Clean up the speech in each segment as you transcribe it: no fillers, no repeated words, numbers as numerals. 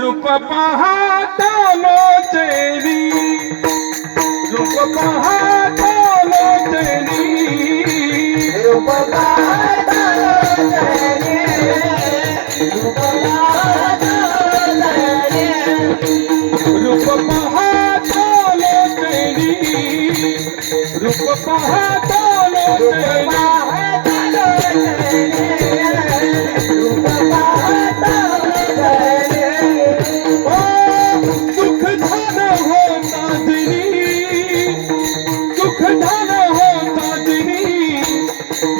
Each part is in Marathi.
रूप पाहता लोचनी, रूप पाहता लोचनी, रूप पाहता लोचनी, रूप पाहता लोचनी, रूप पाहता लोचनी, रूप पाहता लोचनी, रूप पाहता लोचनी, सुख धन होता दिनी, सुख धन होता दिनी,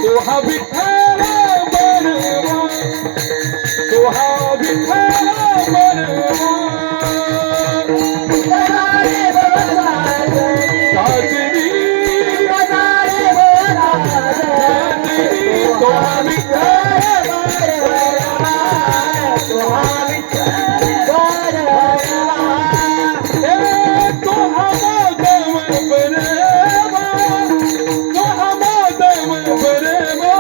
तोहा विठ्ठला बनवा, तोहा विठ्ठला बनवा, साजनी साजनी साजनी, तोहा विठ्ठला तोहा माधव बरेवा, तोहा माधव बरेवा,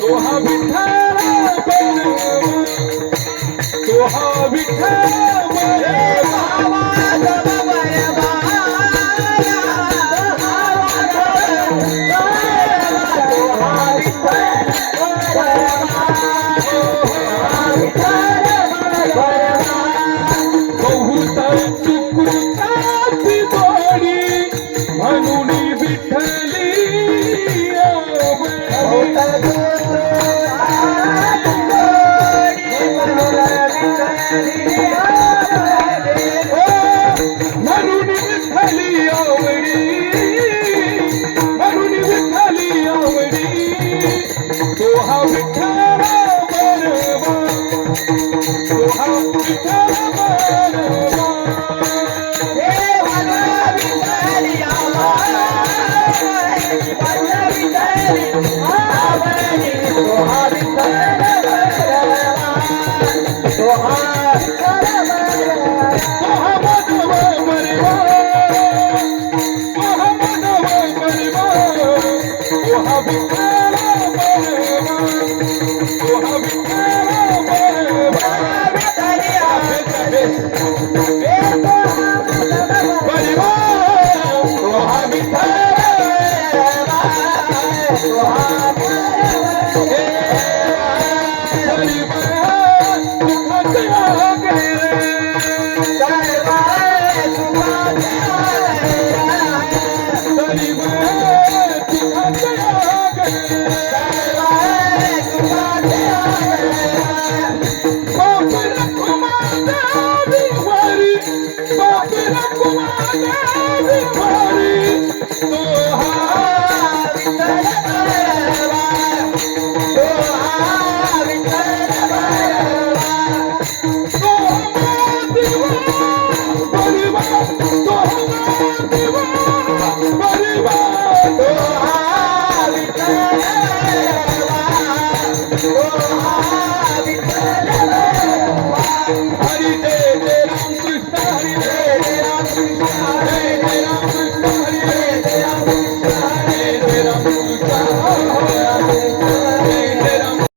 तोहा विठ्ठला बरेवा, तोहा विठ्ठला बरेवा, बहुत सुकृताची जोडी म्हणून विठ्ठली म्हणून विठ्ठली आवडी, म्हणून विठ्ठली आवडी, तोहा विठ्ठला बरवा, तोहा विठ्ठला बरवा, तोहा माधव बरवा, तोहा माधव बरवा, तोहा विठ्ठला बरवा, तोहा विठ्ठला बरवा, बरवा, तोहा तो